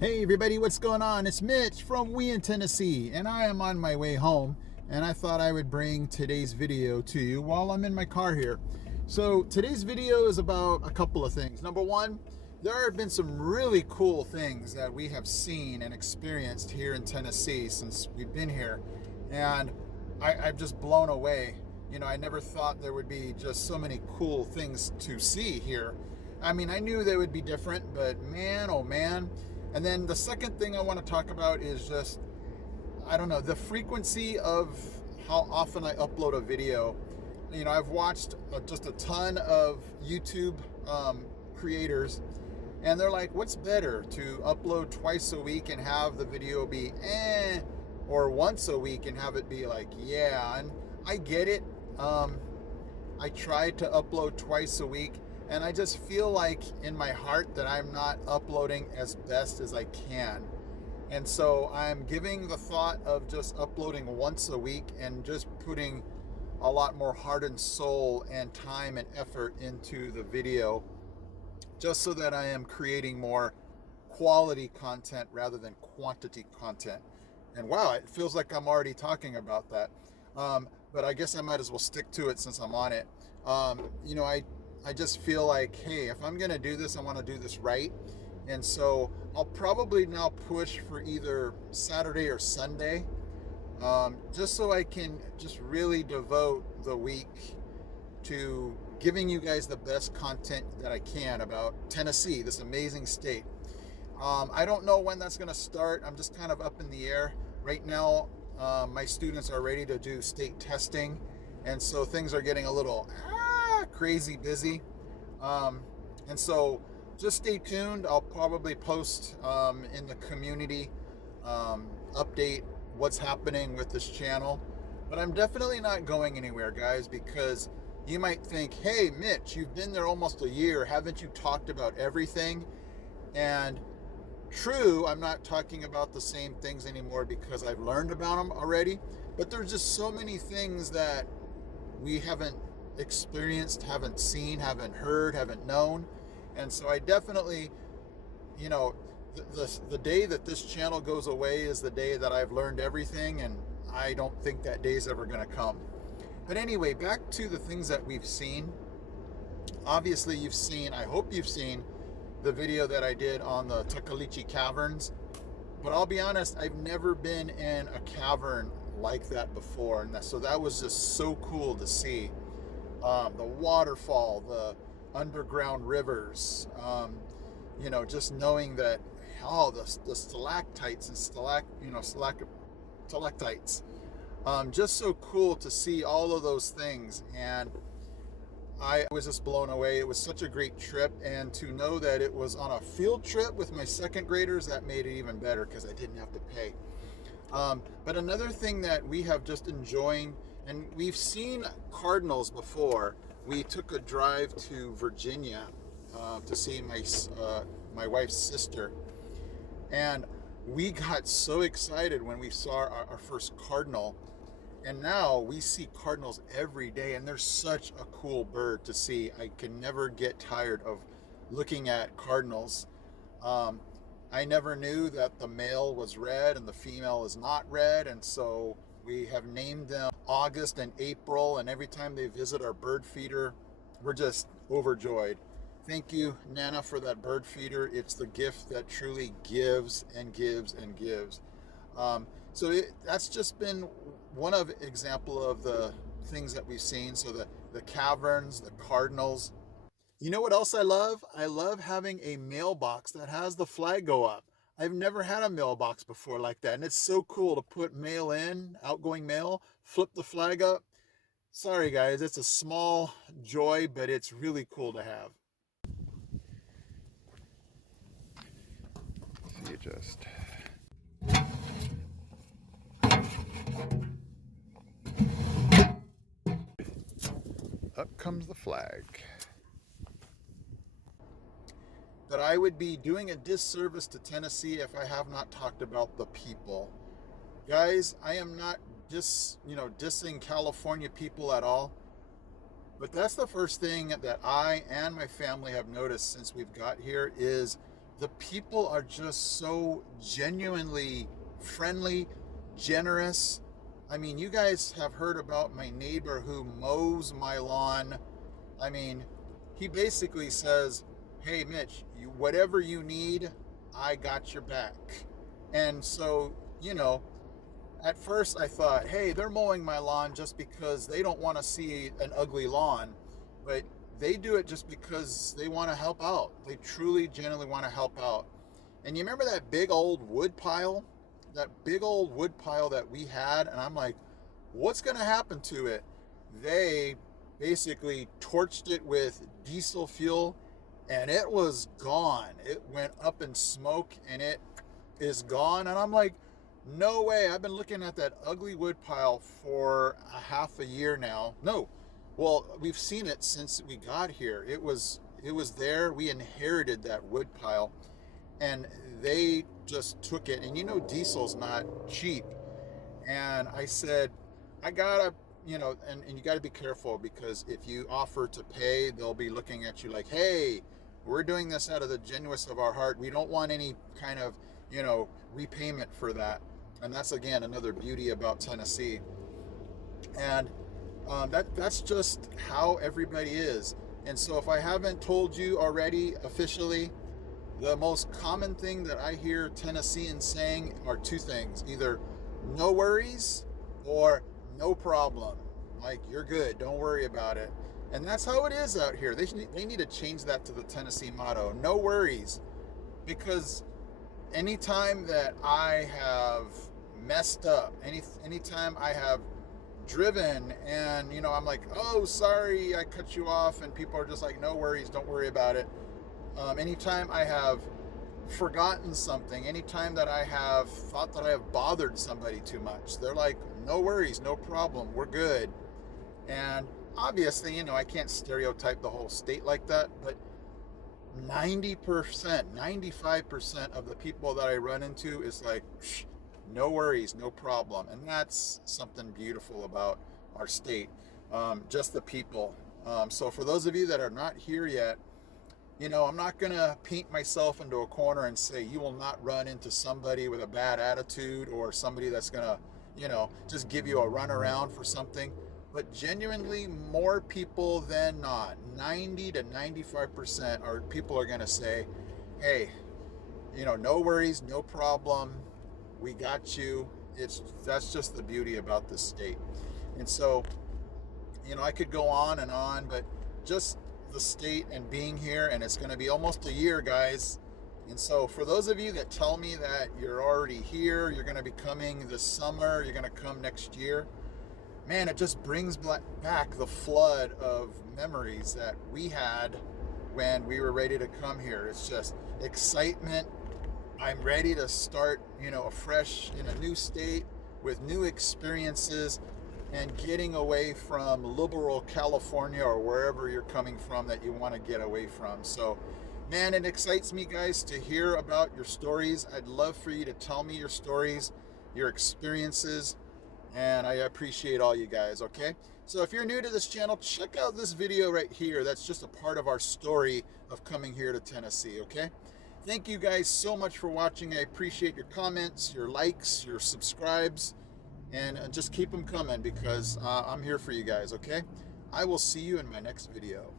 Hey everybody, what's going on? It's Mitch from Wowee in Tennessee, and I am on my way home, and I thought I would bring today's video to you while I'm in my car here. So today's video is about a couple of things. Number one, there have been some really cool things that we have seen and experienced here in Tennessee since we've been here, and I'm just blown away. You know, I never thought there would be just so many cool things to see here. I mean, I knew they would be different, but man, oh man. And then the second thing I want to talk about is just, I don't know, the frequency of how often I upload a video. You know, I've watched just a ton of YouTube creators, and they're like, what's better, to upload twice a week and have the video be or once a week and have it be like, yeah? And I get it. I tried to upload twice a week, and I just feel like in my heart that I'm not uploading as best as I can. And so I'm giving the thought of just uploading once a week and just putting a lot more heart and soul and time and effort into the video, just so that I am creating more quality content rather than quantity content. And wow, it feels like I'm already talking about that. But I guess I might as well stick to it since I'm on it. You know, I just feel like, hey, if I'm gonna do this, I want to do this right. And so I'll probably now push for either Saturday or Sunday, just so I can just really devote the week to giving you guys the best content that I can about Tennessee, this amazing state. I don't know when that's gonna start. I'm just kind of up in the air right now. My students are ready to do state testing, and so things are getting a little crazy busy. And so just stay tuned. I'll probably post in the community update what's happening with this channel. But I'm definitely not going anywhere, guys, because you might think, hey, Mitch, you've been there almost a year. Haven't you talked about everything? And true, I'm not talking about the same things anymore because I've learned about them already. But there's just so many things that we haven't experienced, haven't seen, haven't heard, haven't known. And so I definitely, you know, the day that this channel goes away is the day that I've learned everything, and I don't think that day's ever going to come. But anyway, back to the things that we've seen. Obviously, you've seen, I hope you've seen the video that I did on the Takalichi Caverns. But I'll be honest, I've never been in a cavern like that before. And so that was just so cool to see. The waterfall, the underground rivers, you know, just knowing that, the stalactites and stalactites. Just so cool to see all of those things. And I was just blown away. It was such a great trip, and to know that it was on a field trip with my second graders, that made it even better because I didn't have to pay. But another thing that we have just enjoying, and we've seen cardinals before. We took a drive to Virginia to see my wife's sister, and we got so excited when we saw our first cardinal. And now we see cardinals every day, and they're such a cool bird to see. I can never get tired of looking at cardinals. I never knew that the male was red and the female is not red, and so we have named them August and April, and every time they visit our bird feeder, we're just overjoyed. Thank you, Nana, for that bird feeder. It's the gift that truly gives and gives and gives. That's just been one of example of the things that we've seen. So the caverns, the cardinals. You know what else I love? I love having a mailbox that has the flag go up. I've never had a mailbox before like that, and it's so cool to put mail in, outgoing mail, flip the flag up. Sorry guys, it's a small joy, but it's really cool to have. So you just up comes the flag. That I would be doing a disservice to Tennessee if I have not talked about the people. Guys, I am not dissing California people at all, but that's the first thing that I and my family have noticed since we've got here is the people are just so genuinely friendly, generous. I mean, you guys have heard about my neighbor who mows my lawn. I mean, he basically says, hey, Mitch, whatever you need, I got your back. And so, at first I thought, hey, they're mowing my lawn just because they don't want to see an ugly lawn. But they do it just because they want to help out. They truly, genuinely want to help out. And you remember that big old wood pile? That big old wood pile that we had? And I'm like, what's going to happen to it? They basically torched it with diesel fuel and it was gone. It went up in smoke and it is gone. And I'm like, no way. I've been looking at that ugly wood pile for a half a year now. No. Well, we've seen it since we got here. It was there. We inherited that wood pile and they just took it. And diesel's not cheap. And I said, I gotta, and you gotta be careful, because if you offer to pay, they'll be looking at you like, hey, we're doing this out of the genuineness of our heart. We don't want any kind of, repayment for that. And that's, again, another beauty about Tennessee. And that's just how everybody is. And so if I haven't told you already officially, the most common thing that I hear Tennesseans saying are two things: either no worries or no problem. Like, you're good, don't worry about it. And that's how it is out here. They need to change that to the Tennessee motto: no worries. Because anytime that I have messed up, anytime I have driven and I'm like, oh, sorry, I cut you off, and people are just like, no worries, don't worry about it. Anytime I have forgotten something, anytime that I have thought that I have bothered somebody too much, they're like, no worries, no problem, we're good. And obviously, I can't stereotype the whole state like that, but 90%, 95% of the people that I run into is like, no worries, no problem. And that's something beautiful about our state, just the people. So for those of you that are not here yet, I'm not going to paint myself into a corner and say you will not run into somebody with a bad attitude or somebody that's going to, just give you a runaround for something. But genuinely, more people than not, 90 to 95% are people are going to say, hey, no worries, no problem. We got you. That's just the beauty about this state. And so, I could go on, but just the state and being here, and it's going to be almost a year, guys. And so for those of you that tell me that you're already here, you're going to be coming this summer, you're going to come next year, man, it just brings back the flood of memories that we had when we were ready to come here. It's just excitement. I'm ready to start, afresh in a new state with new experiences and getting away from liberal California or wherever you're coming from that you want to get away from. So, man, it excites me, guys, to hear about your stories. I'd love for you to tell me your stories, your experiences, and I appreciate all you guys, okay? So if you're new to this channel, check out this video right here. That's just a part of our story of coming here to Tennessee, okay? Thank you guys so much for watching. I appreciate your comments, your likes, your subscribes, and just keep them coming, because I'm here for you guys, okay? I will see you in my next video.